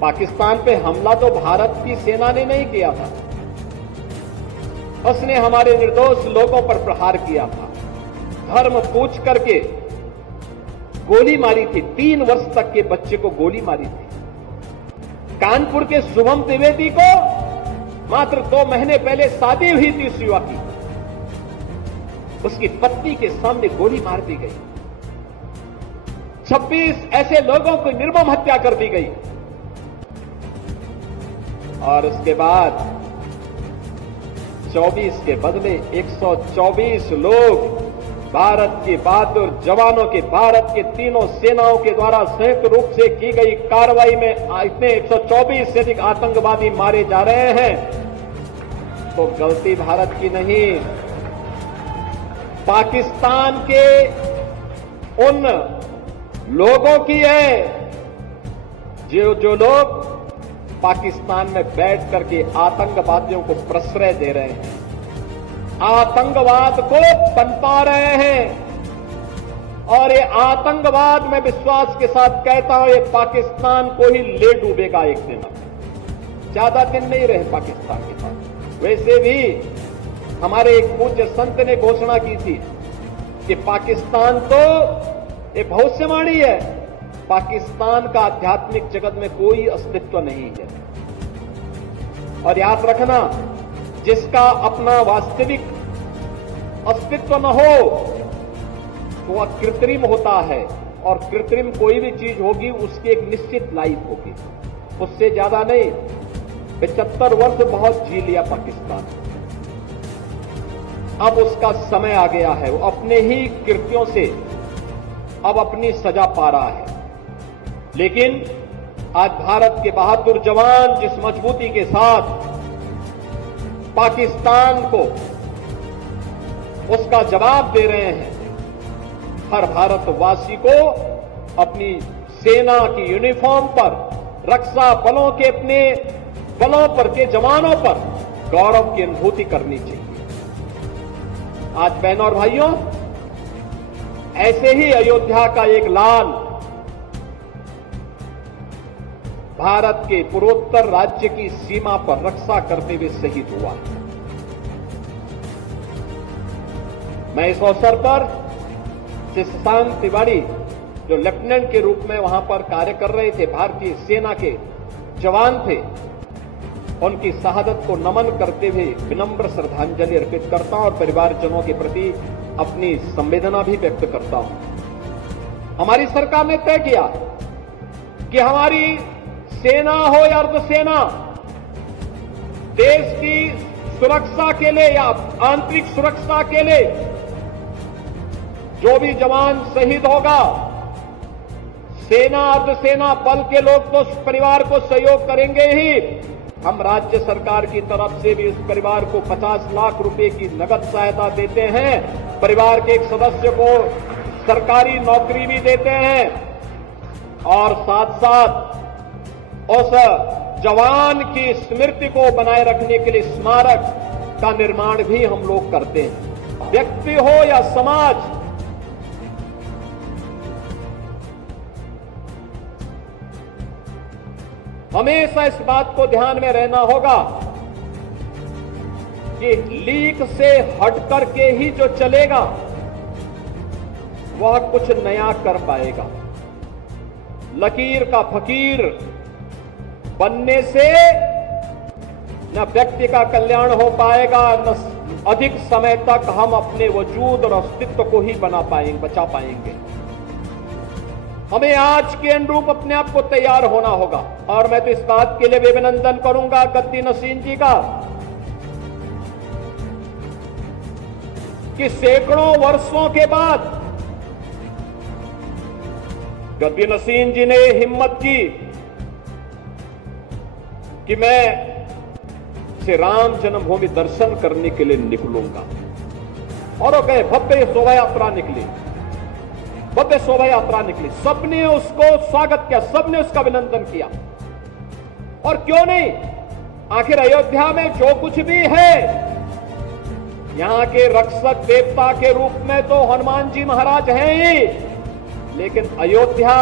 पाकिस्तान पे हमला तो भारत की सेना ने नहीं किया था, उसने हमारे निर्दोष लोगों पर प्रहार किया था। धर्म पूछ करके गोली मारी थी, 3 वर्ष तक के बच्चे को गोली मारी थी। कानपुर के शुभम द्विवेदी को मात्र 2 महीने पहले शादी हुई थी उस युवा की, उसकी पत्नी के सामने गोली मार दी गई। 26 ऐसे लोगों की निर्मम हत्या कर दी गई और उसके बाद 24 के बदले 124 लोग भारत के बहादुर जवानों के, भारत के तीनों सेनाओं के द्वारा संयुक्त रूप से की गई कार्रवाई में इतने 124 से अधिक आतंकवादी मारे जा रहे हैं। तो गलती भारत की नहीं, पाकिस्तान के उन लोगों की है जो लोग पाकिस्तान में बैठ करके आतंकवादियों को प्रश्रय दे रहे हैं, आतंकवाद को पनपा रहे हैं। और ये आतंकवाद मैं विश्वास के साथ कहता हूं, ये पाकिस्तान को ही ले डूबेगा एक दिन। ज्यादा दिन नहीं रहे पाकिस्तान के पास। वैसे भी हमारे एक पूज्य संत ने घोषणा की थी कि पाकिस्तान तो एक भविष्यवाणी है, पाकिस्तान का आध्यात्मिक जगत में कोई अस्तित्व नहीं है। और याद रखना, जिसका अपना वास्तविक अस्तित्व न हो तो वह कृत्रिम होता है, और कृत्रिम कोई भी चीज होगी उसकी एक निश्चित लाइफ होगी, उससे ज्यादा नहीं। 75 वर्ष बहुत जी लिया पाकिस्तान, अब उसका समय आ गया है, वो अपने ही कृत्यों से अब अपनी सजा पा रहा है। लेकिन आज भारत के बहादुर जवान जिस मजबूती के साथ पाकिस्तान को उसका जवाब दे रहे हैं, हर भारतवासी को अपनी सेना की यूनिफॉर्म पर, रक्षा बलों के अपने बलों पर के जवानों पर गौरव की अनुभूति करनी चाहिए। आज बहनों और भाइयों, ऐसे ही अयोध्या का एक लाल भारत के पूर्वोत्तर राज्य की सीमा पर रक्षा करते हुए शहीद हुआ। मैं इस अवसर पर शशांक तिवारी, जो लेफ्टिनेंट के रूप में वहां पर कार्य कर रहे थे, भारतीय सेना के जवान थे, उनकी शहादत को नमन करते हुए विनम्र श्रद्धांजलि अर्पित करता हूं और परिवारजनों के प्रति अपनी संवेदना भी व्यक्त करता हूं। हमारी सरकार ने तय किया कि हमारी सेना हो या अर्धसेना, देश की सुरक्षा के लिए या आंतरिक सुरक्षा के लिए जो भी जवान शहीद होगा, सेना अर्धसेना बल के लोग तो उस परिवार को सहयोग करेंगे ही, हम राज्य सरकार की तरफ से भी उस परिवार को 50 लाख रुपए की नगद सहायता देते हैं। परिवार के एक सदस्य को सरकारी नौकरी भी देते हैं और साथ साथ उस जवान की स्मृति को बनाए रखने के लिए स्मारक का निर्माण भी हम लोग करते हैं। व्यक्ति हो या समाज, हमेशा इस बात को ध्यान में रहना होगा कि लीक से हट करके ही जो चलेगा वह कुछ नया कर पाएगा। लकीर का फकीर बनने से न व्यक्ति का कल्याण हो पाएगा, न अधिक समय तक हम अपने वजूद और अस्तित्व को ही बचा पाएंगे। हमें आज के अनुरूप अपने आप को तैयार होना होगा। और मैं तो इस बात के लिए अभिनंदन करूंगा गद्दी नसीन जी का कि सैकड़ों वर्षों के बाद गद्दी नसीन जी ने हिम्मत की कि मैं श्री राम जन्मभूमि दर्शन करने के लिए निकलूंगा। और वो गए, भव्य शोभा यात्रा निकली, भव्य शोभा यात्रा निकली। सबने उसको स्वागत किया, सबने उसका अभिनंदन किया। और क्यों नहीं, आखिर अयोध्या में जो कुछ भी है, यहां के रक्षक देवता के रूप में तो हनुमान जी महाराज हैं ही, लेकिन अयोध्या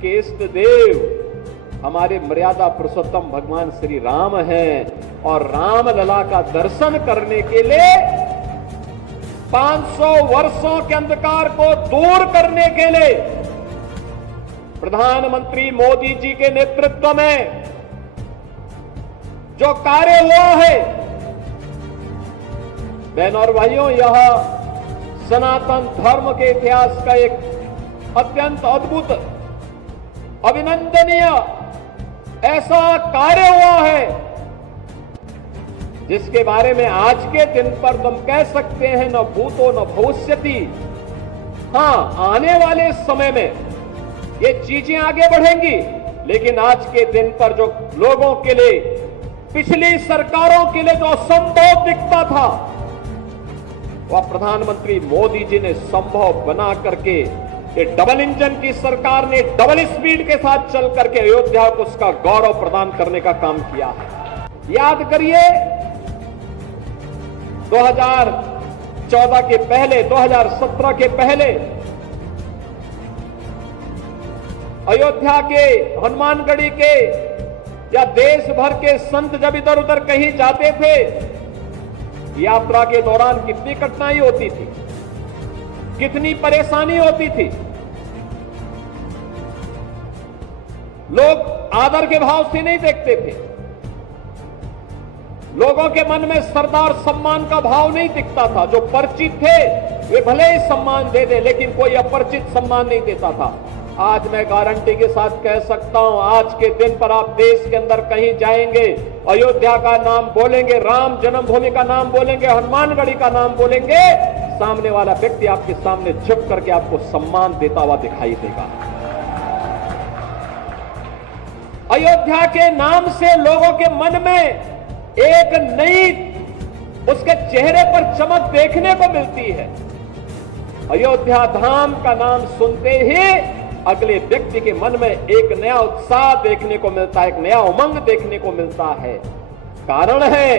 के इष्ट देव हमारे मर्यादा पुरुषोत्तम भगवान श्री राम हैं और रामलला का दर्शन करने के लिए 500 वर्षों के अंधकार को दूर करने के लिए प्रधानमंत्री मोदी जी के नेतृत्व में जो कार्य हुआ है, बहनों और भाइयों, यह सनातन धर्म के इतिहास का एक अत्यंत अद्भुत, अभिनंदनीय ऐसा कार्य हुआ है जिसके बारे में आज के दिन पर तुम कह सकते हैं न भूतो न भविष्यति। हां, आने वाले समय में ये चीजें आगे बढ़ेंगी, लेकिन आज के दिन पर जो लोगों के लिए, पिछली सरकारों के लिए जो असंभव दिखता था, वह प्रधानमंत्री मोदी जी ने संभव बना करके, ये डबल इंजन की सरकार ने डबल स्पीड के साथ चल करके अयोध्या को उसका गौरव प्रदान करने का काम किया है। याद करिए 2014 के पहले, 2017 के पहले अयोध्या के, हनुमानगढ़ी के या देश भर के संत जब इधर उधर कहीं जाते थे, यात्रा के दौरान कितनी कठिनाई होती थी, कितनी परेशानी होती थी। लोग आदर के भाव से नहीं देखते थे, लोगों के मन में सरदार सम्मान का भाव नहीं दिखता था। जो परिचित थे वे भले ही सम्मान दे दे, लेकिन कोई अपरिचित सम्मान नहीं देता था। आज मैं गारंटी के साथ कह सकता हूं, आज के दिन पर आप देश के अंदर कहीं जाएंगे, अयोध्या का नाम बोलेंगे, राम जन्मभूमि का नाम बोलेंगे, हनुमानगढ़ी का नाम बोलेंगे, सामने वाला व्यक्ति आपके सामने झुक करके आपको सम्मान देता हुआ दिखाई देगा। अयोध्या के नाम से लोगों के मन में एक नई, उसके चेहरे पर चमक देखने को मिलती है। अयोध्या धाम का नाम सुनते ही अगले व्यक्ति के मन में एक नया उत्साह देखने को मिलता है, एक नया उमंग देखने को मिलता है। कारण है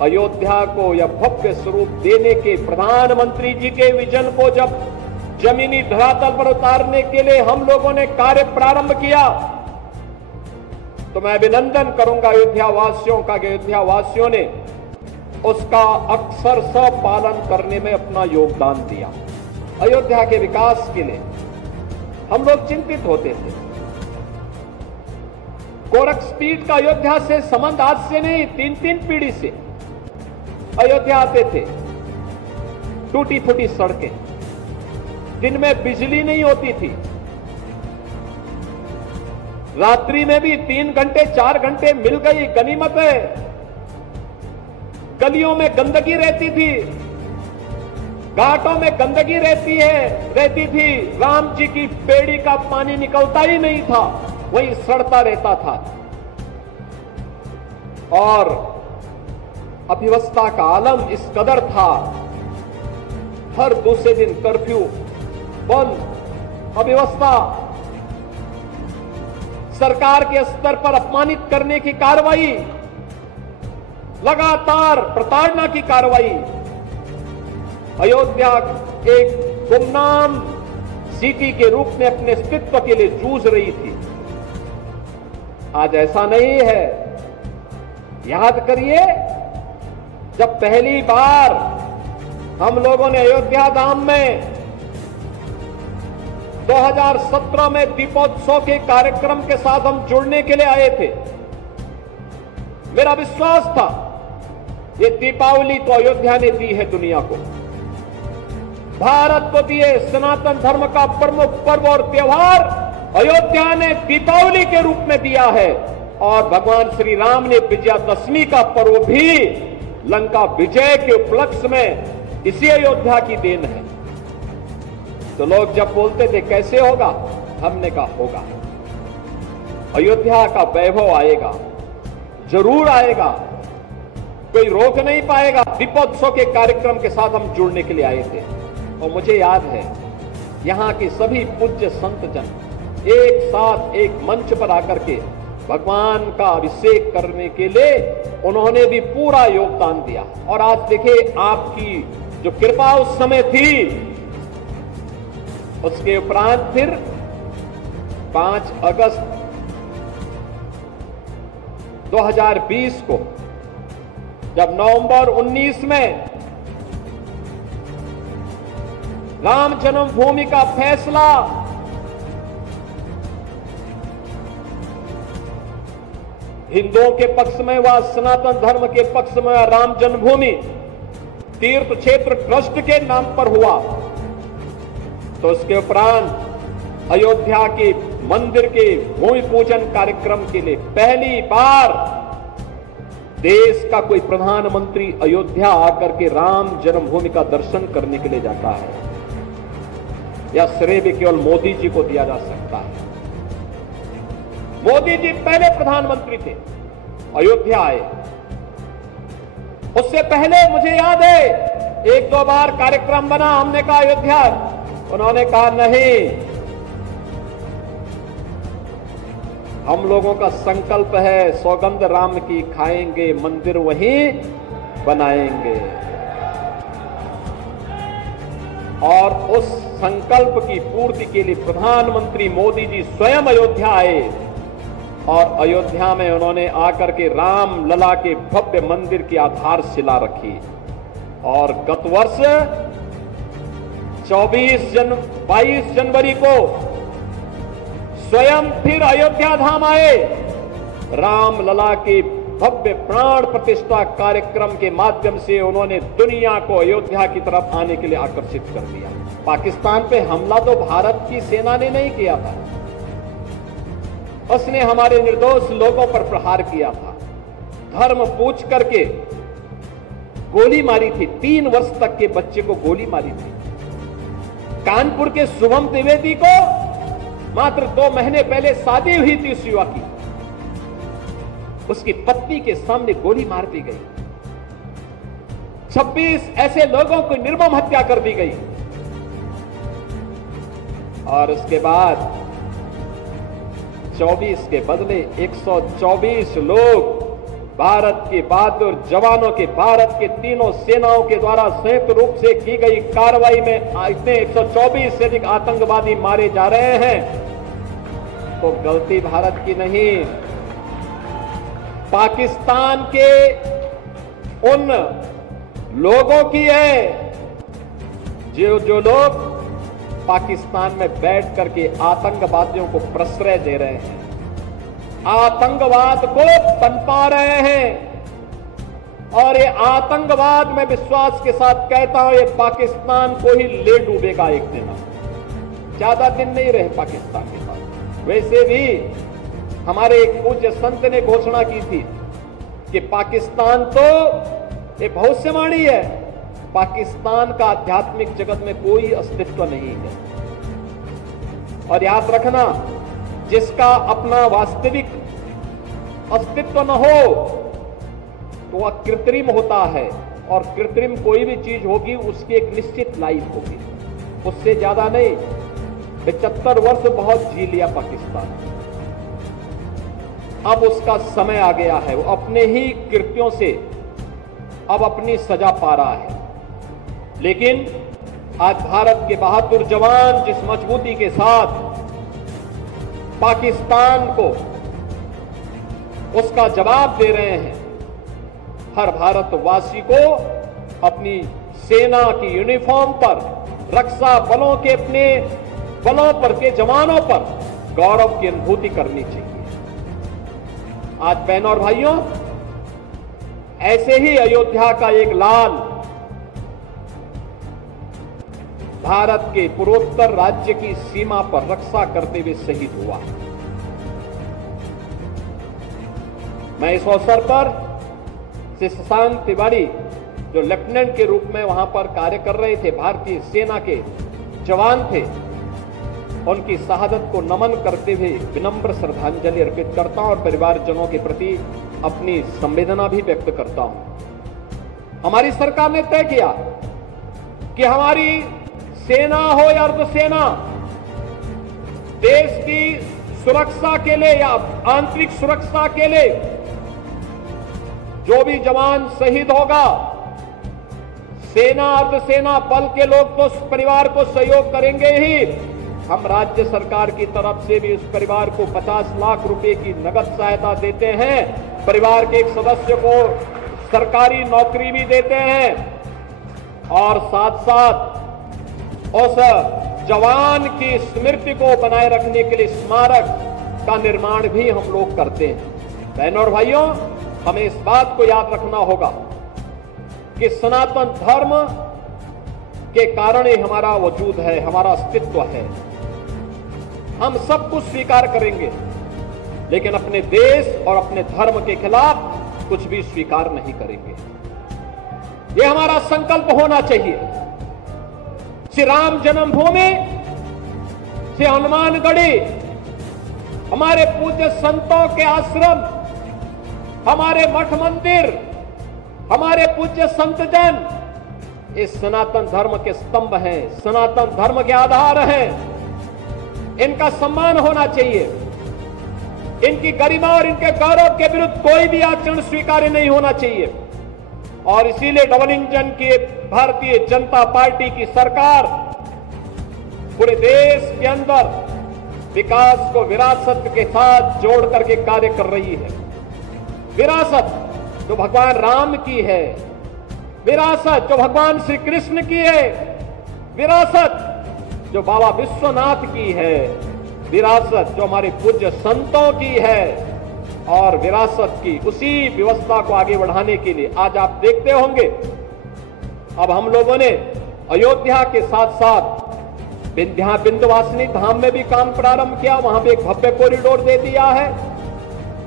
अयोध्या को यह भव्य स्वरूप देने के, प्रधानमंत्री जी के विजन को जब जमीनी धरातल पर उतारने के लिए हम लोगों ने कार्य प्रारंभ किया, तो मैं अभिनंदन करूंगा अयोध्या वासियों का कि अयोध्या वासियों ने उसका अक्षरशः पालन करने में अपना योगदान दिया। अयोध्या के विकास के लिए हम लोग चिंतित होते थे। गोरखपीठ का अयोध्या से संबंध आज से नहीं, 3-3 पीढ़ी से अयोध्या आते थे। टूटी फूटी सड़कें, दिन में बिजली नहीं होती थी, रात्रि में भी 3 घंटे 4 घंटे मिल गई गनीमत है। गलियों में गंदगी रहती थी, घाटों में गंदगी रहती थी। राम जी की बेड़ी का पानी निकलता ही नहीं था, वहीं सड़ता रहता था। और अव्यवस्था का आलम इस कदर था, हर दूसरे दिन कर्फ्यू बंद, अव्यवस्था, सरकार के स्तर पर अपमानित करने की कार्रवाई, लगातार प्रताड़ना की कार्रवाई। अयोध्या एक गुमनाम सिटी के रूप में अपने अस्तित्व के लिए जूझ रही थी। आज ऐसा नहीं है। याद करिए, जब पहली बार हम लोगों ने अयोध्या धाम में 2017 में दीपोत्सव के कार्यक्रम के साथ हम जुड़ने के लिए आए थे, मेरा विश्वास था ये दीपावली तो अयोध्या ने दी है दुनिया को, भारत को दिए सनातन धर्म का प्रमुख पर्व और त्योहार अयोध्या ने दीपावली के रूप में दिया है। और भगवान श्री राम ने विजयादशमी का पर्व भी लंका विजय के उपलक्ष्य में इसी अयोध्या की देन है। तो लोग जब बोलते थे कैसे होगा, हमने कहा होगा, अयोध्या का वैभव आएगा, जरूर आएगा, कोई रोक नहीं पाएगा। दीपोत्सव के कार्यक्रम के साथ हम जुड़ने के लिए आए थे और मुझे याद है यहां के सभी पूज्य संत जन एक साथ एक मंच पर आकर के भगवान का अभिषेक करने के लिए उन्होंने भी पूरा योगदान दिया। और आज देखिए, आपकी जो कृपा उस समय थी, उसके उपरांत फिर 5 अगस्त 2020 को जब नवंबर 19 में राम जन्मभूमि का फैसला हिंदुओं के पक्ष में व सनातन धर्म के पक्ष में राम जन्मभूमि तीर्थ क्षेत्र ट्रस्ट के नाम पर हुआ, तो उसके उपरांत अयोध्या के मंदिर के भूमि पूजन कार्यक्रम के लिए पहली बार देश का कोई प्रधानमंत्री अयोध्या आकर के राम जन्मभूमि का दर्शन करने के लिए जाता है। यह श्रेय भी केवल मोदी जी को दिया जा सकता है। मोदी जी पहले प्रधानमंत्री थे, अयोध्या आए। उससे पहले मुझे याद है 1-2 बार कार्यक्रम बना, हमने कहा अयोध्या, उन्होंने कहा नहीं, हम लोगों का संकल्प है सौगंध राम की खाएंगे, मंदिर वहीं बनाएंगे। और उस संकल्प की पूर्ति के लिए प्रधानमंत्री मोदी जी स्वयं अयोध्या आए और अयोध्या में उन्होंने आकर के राम लला के भव्य मंदिर की आधारशिला रखी। और गत वर्ष 22 जनवरी को स्वयं फिर अयोध्या धाम आए, राम लला के भव्य प्राण प्रतिष्ठा कार्यक्रम के माध्यम से उन्होंने दुनिया को अयोध्या की तरफ आने के लिए आकर्षित कर दिया। पाकिस्तान पे हमला तो भारत की सेना ने नहीं किया था, उसने हमारे निर्दोष लोगों पर प्रहार किया था, धर्म पूछ करके गोली मारी थी, 3 वर्ष तक के बच्चे को गोली मारी थी। कानपुर के शुभम द्विवेदी को मात्र 2 महीने पहले शादी हुई थी उस युवा की, उसकी पत्नी के सामने गोली मार दी गई। 26 ऐसे लोगों को निर्मम हत्या कर दी गई। और उसके बाद 24 के बदले 124 लोग भारत के बहादुर जवानों के, भारत के तीनों सेनाओं के द्वारा संयुक्त रूप से की गई कार्रवाई में इतने 124 से अधिक आतंकवादी मारे जा रहे हैं। तो गलती भारत की नहीं, पाकिस्तान के उन लोगों की है जो लोग पाकिस्तान में बैठ करके आतंकवादियों को प्रश्रय दे रहे हैं, आतंकवाद को पनपा रहे हैं। और ये आतंकवाद में विश्वास के साथ कहता हूं, ये पाकिस्तान को ही ले डूबेगा एक दिन। ज्यादा दिन नहीं रहे पाकिस्तान के साथ। वैसे भी हमारे एक पूज्य संत ने घोषणा की थी कि पाकिस्तान तो एक भविष्यवाणी है, पाकिस्तान का आध्यात्मिक जगत में कोई अस्तित्व नहीं है। और याद रखना, जिसका अपना वास्तविक अस्तित्व न हो तो वह कृत्रिम होता है, और कृत्रिम कोई भी चीज होगी उसकी एक निश्चित लाइफ होगी, उससे ज्यादा नहीं। 75 वर्ष बहुत जी लिया पाकिस्तान, अब उसका समय आ गया है, वो अपने ही कृत्यों से अब अपनी सजा पा रहा है। लेकिन आज भारत के बहादुर जवान जिस मजबूती के साथ पाकिस्तान को उसका जवाब दे रहे हैं, हर भारतवासी को अपनी सेना की यूनिफॉर्म पर, रक्षा बलों के अपने बलों पर के जवानों पर गौरव की अनुभूति करनी चाहिए। आज बहनों और भाइयों, ऐसे ही अयोध्या का एक लाल भारत के पूर्वोत्तर राज्य की सीमा पर रक्षा करते हुए शहीद हुआ। मैं इस अवसर पर श्री शशांक तिवारी, जो लेफ्टिनेंट के रूप में वहां पर कार्य कर रहे थे, भारतीय सेना के जवान थे, उनकी शहादत को नमन करते हुए विनम्र श्रद्धांजलि अर्पित करता हूं और परिवारजनों के प्रति अपनी संवेदना भी व्यक्त करता हूं। हमारी सरकार ने तय किया कि हमारी सेना हो या अर्धसेना, देश की सुरक्षा के लिए या आंतरिक सुरक्षा के लिए जो भी जवान शहीद होगा, सेना अर्धसेना बल के लोग तो उस परिवार को सहयोग करेंगे ही, हम राज्य सरकार की तरफ से भी उस परिवार को 50 लाख रुपए की नगद सहायता देते हैं। परिवार के एक सदस्य को सरकारी नौकरी भी देते हैं और साथ साथ उस जवान की स्मृति को बनाए रखने के लिए स्मारक का निर्माण भी हम लोग करते हैं। बहनों और भाइयों, हमें इस बात को याद रखना होगा कि सनातन धर्म के कारण ही हमारा वजूद है, हमारा अस्तित्व है। हम सब कुछ स्वीकार करेंगे, लेकिन अपने देश और अपने धर्म के खिलाफ कुछ भी स्वीकार नहीं करेंगे। यह हमारा संकल्प होना चाहिए। श्री राम जन्मभूमि, श्री हनुमानगढ़ी, हमारे पूज्य संतों के आश्रम, हमारे मठ मंदिर, हमारे पूज्य संतजन इस सनातन धर्म के स्तंभ हैं, सनातन धर्म के आधार हैं। इनका सम्मान होना चाहिए। इनकी गरिमा और इनके गौरव के विरुद्ध कोई भी आचरण स्वीकार्य नहीं होना चाहिए। और इसीलिए डबल इंजन की भारतीय जनता पार्टी की सरकार पूरे देश के अंदर विकास को विरासत के साथ जोड़ करके कार्य कर रही है। विरासत जो भगवान राम की है, विरासत जो भगवान श्री कृष्ण की है, विरासत जो बाबा विश्वनाथ की है, विरासत जो हमारे पूज्य संतों की है, और विरासत की उसी व्यवस्था को आगे बढ़ाने के लिए आज आप देखते होंगे अब हम लोगों ने अयोध्या के साथ साथ विंध्यवासिनी धाम में भी काम प्रारंभ किया। वहां भी एक भव्य कॉरिडोर दे दिया है।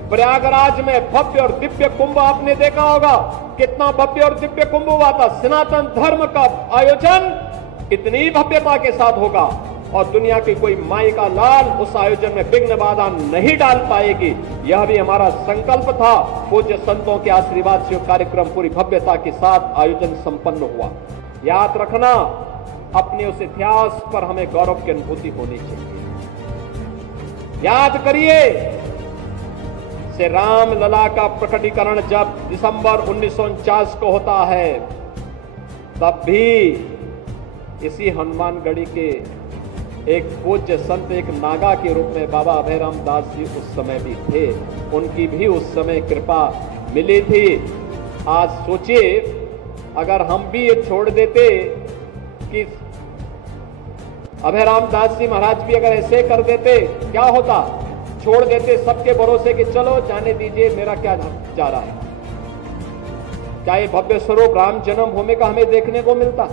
प्रयागराज में भव्य और दिव्य कुंभ आपने देखा होगा, कितना भव्य और दिव्य कुंभ हुआ था। सनातन धर्म का आयोजन इतनी भव्यता के साथ होगा और दुनिया की कोई माई का लाल उस आयोजन में विघ्न बाधा नहीं डाल पाएगी। यह भी हमारा संकल्प था। पूज्य संतों के आशीर्वाद से कार्यक्रम पूरी भव्यता के साथ आयोजन संपन्न हुआ। याद रखना, अपने उस इतिहास पर हमें गौरव की अनुभूति होनी चाहिए। याद करिए, श्री राम लला का प्रकटीकरण जब दिसंबर 1949 को होता है, तब भी इसी हनुमानगढ़ी के एक पूज्य संत, एक नागा के रूप में बाबा अभयराम दास जी उस समय भी थे। उनकी भी उस समय कृपा मिली थी। आज सोचिए, अगर हम भी ये छोड़ देते कि अभयराम दास जी महाराज भी अगर ऐसे कर देते, क्या होता? छोड़ देते सबके भरोसे कि चलो जाने दीजिए, मेरा क्या जा रहा है। क्या ये भव्य स्वरूप राम जन्मभूमि का हमें देखने को मिलता?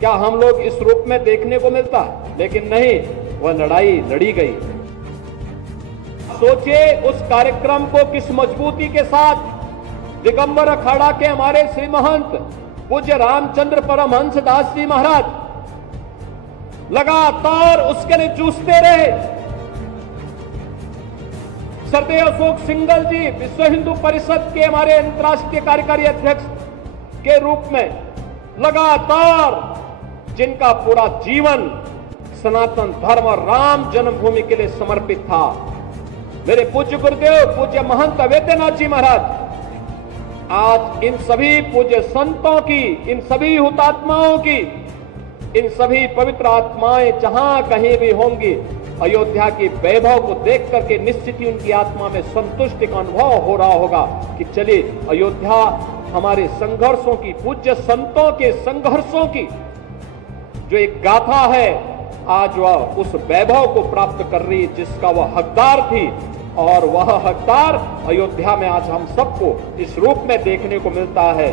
क्या हम लोग इस रूप में देखने को मिलता? लेकिन नहीं, वह लड़ाई लड़ी गई। सोचिए उस कार्यक्रम को किस मजबूती के साथ दिगंबर अखाड़ा के हमारे श्री महंत पूज्य रामचंद्र परमहंस दास जी महाराज लगातार उसके लिए जूझते रहे। सरदेव अशोक सिंघल जी विश्व हिंदू परिषद के हमारे अंतर्राष्ट्रीय कार्यकारी अध्यक्ष के रूप में लगातार, जिनका पूरा जीवन सनातन धर्म और राम जन्मभूमि के लिए समर्पित था, मेरे पूज्य गुरुदेव पूज्य महंत अवेद्यनाथ जी महाराज, आज इन सभी पूज्य संतों की, इन सभी हुतात्माओं की, इन सभी पवित्र आत्माएं जहां कहीं भी होंगी, अयोध्या की वैभव को देख करके निश्चित ही उनकी आत्मा में संतुष्टि का अनुभव हो रहा होगा कि चलिए अयोध्या हमारे संघर्षों की, पूज्य संतों के संघर्षों की जो एक गाथा है, आज वह उस वैभव को प्राप्त कर रही है जिसका वह हकदार थी। और वह हकदार अयोध्या में आज हम सबको इस रूप में देखने को मिलता है।